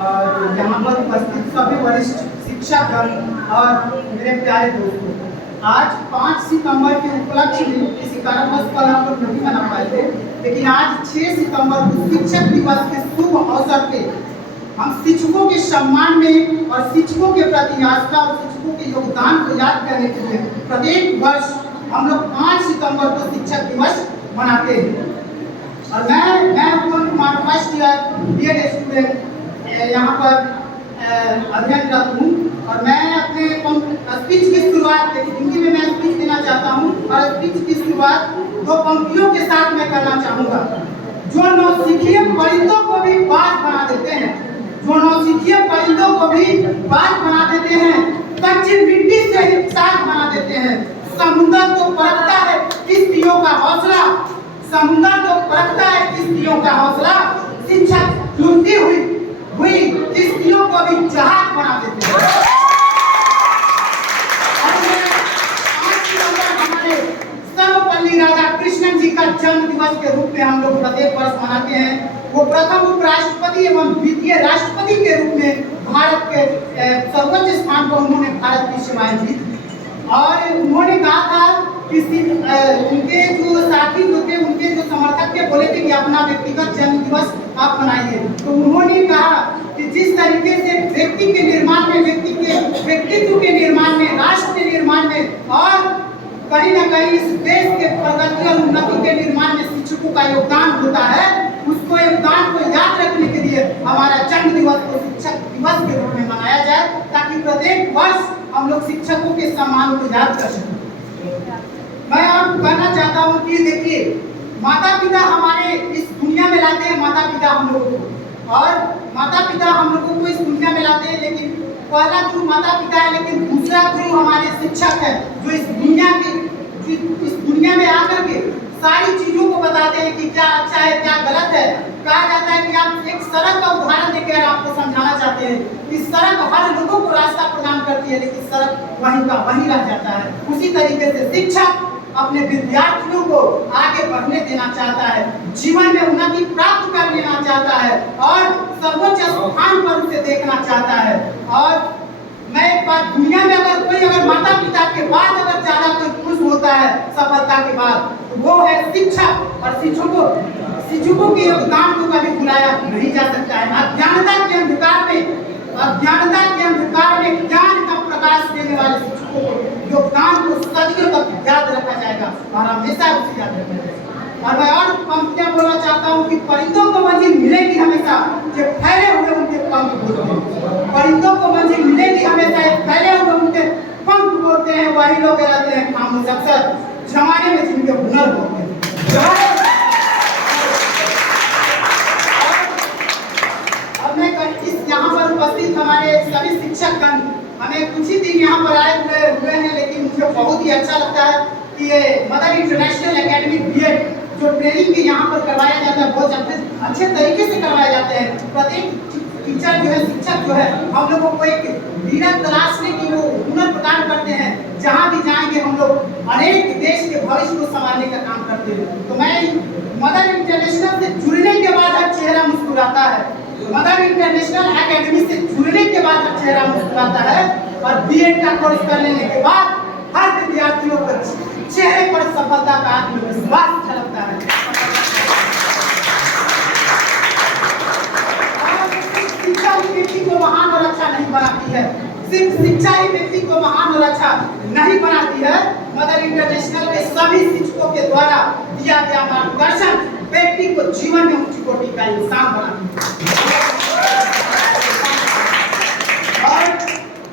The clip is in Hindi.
और यहाँ पर उपस्थित सभी वरिष्ठ शिक्षकगण और मेरे प्यारे दोस्तों, आज 5 सितंबर के उपलक्ष्य में किसी कारणवश पर हम लोग नहीं मना पाए थे, लेकिन आज 6 सितंबर को शिक्षक दिवस के शुभ अवसर पे हम शिक्षकों के सम्मान में और शिक्षकों के प्रति आस्था और शिक्षकों के योगदान को याद करने के लिए प्रत्येक वर्ष हम लोग 5 सितंबर को शिक्षक दिवस मनाते हैं। और मैं Utpal Kumar first year BEd student यहाँ पर अध्ययनरत हूँ और मैं अपने स्पीच की शुरुआत हिंदी में मैं स्पीच देना चाहता हूँ और स्पीच की शुरुआत 2 पंक्तियों के साथ मैं करना चाहूँगा। जो नौसिखिए परिंदों को भी बाज बना देते हैं, जो नौसिखिए परिंदों को भी बाज बना देते हैं, कच्ची मिट्टी से ही साग बना देते हैं। समुद्र तो परखता है किस्तियों का हौसला, समुद्र तो परखता है किस्तियों का हौसला, शिक्षक डूबती हुई किस्तियों को भी जहाज बना देते हैं। हमारे सर्वपल्ली राधाकृष्णन जी का जन्म दिवस के रूप में हम लोग प्रत्येक वर्ष मनाते हैं। वो प्रथम उपराष्ट्रपति एवं द्वितीय राष्ट्रपति के रूप में भारत के सर्वोच्च स्थान पर उन्होंने भारत की सेवाएं दी और उन्होंने कहा था कि उनके जो साथी जो थे, उनके जो समर्थक थे, बोले थे कि अपना व्यक्तिगत जन्म दिवस आप मनाइए। तो उन्होंने कहा कि जिस तरीके से व्यक्ति के निर्माण में, व्यक्ति के व्यक्तित्व के निर्माण में, राष्ट्र के निर्माण में और कहीं ना कहीं इस देश के प्रगति और उन्नति के निर्माण में शिक्षकों का योगदान होता है, उसको योगदान को याद रखने के लिए हमारा जन्म दिवस को शिक्षक दिवस के रूप में मनाया जाए, ताकि प्रत्येक वर्ष हम लोग शिक्षकों के सम्मान को याद कर सकें। मैं आप कहना चाहता हूँ कि देखिए, माता पिता हमारे इस दुनिया में लाते हैं, माता पिता हम लोगों को, और माता पिता हम लोगों को इस दुनिया में लाते हैं, लेकिन पहला गुरु माता पिता है, लेकिन दूसरा गुरु हमारे शिक्षक है, जो इस दुनिया में आकर के सारी चीजों को बताते हैं कि क्या अच्छा है क्या गलत है। कहा जाता है कि आप एक सड़क का उदाहरण देकर आपको समझाना चाहते हैं कि सड़क हर लोगों को रास्ता प्रदान करती है, लेकिन सड़क वहीं का वहीं रह जाता है। उसी तरीके से शिक्षक अपने विद्यार्थियों को आगे बढ़ने देना चाहता है, जीवन में उन्नति प्राप्त कर लेना चाहता है और सर्वोच्च स्थान पर उसे देखना चाहता है। और मैं एक बात, दुनिया में अगर माता पिता के बाद अगर ज्यादा कोई खुश होता है सफलता के बाद, तो वो है शिक्षक। और शिक्षकों के योगदान को कभी भुलाया नहीं जा सकता है। अज्ञानता के अंधकार में ज्ञान का प्रकाश देने वाले शिक्षकों को योगदान को सदियों तक याद रखा जाएगा और हमेशा उसे याद रखा जाएगा। और मैं और पंक्तियां बोलना चाहता हूँ कि परिंदों को मंजिल मिलेगी हमेशा जो फैले हुए उनके पंख बोलते हैं। परिंदों को मंजिल मिलेगी हमेशा फैले हुए उनके पंख बोलते हैं। वही लोग रहते हैं खामोश अक्सर जमाने में जिनके हुनर होते हैं। अब मैं यहाँ पर उपस्थित हमारे सभी शिक्षकगण हमें कुछ ही दिन यहाँ पर आए हुए हैं, लेकिन मुझे बहुत ही अच्छा लगता है कि ये मदर इंटरनेशनल एकेडमी बीएड जो ट्रेनिंग के यहाँ पर करवाया जाता है, बहुत अच्छे तरीके से करवाए जाते हैं। प्रत्येक टीचर जो है, शिक्षक जो है, हम लोगों को एक लीडर तलाशने की वो हुनर प्रदान करते हैं। जहाँ भी जाएंगे हम लोग अनेक देश के भविष्य को संभालने का काम करते हैं। तो मैं मदर इंटरनेशनल से जुड़ने के बाद हर चेहरा मुस्कुराता है, मदर इंटरनेशनल एकेडमी से जुड़ने के बाद हर चेहरा मुस्कुराता है और बीएड का कोर्स कर लेने के बाद हर विद्यार्थियों पर चेहरे पर सफलता का आत्मविश्वास झलकता है। शिक्षा ही व्यक्ति को महान और अच्छा नहीं बनाती है, सिर्फ शिक्षा ही व्यक्ति को महान और अच्छा नहीं बनाती है। मदर इंटरनेशनल के सभी शिक्षकों के द्वारा दिया गया मार्गदर्शन व्यक्ति को जीवन में उच्च कोटि का इंसान बनाती है।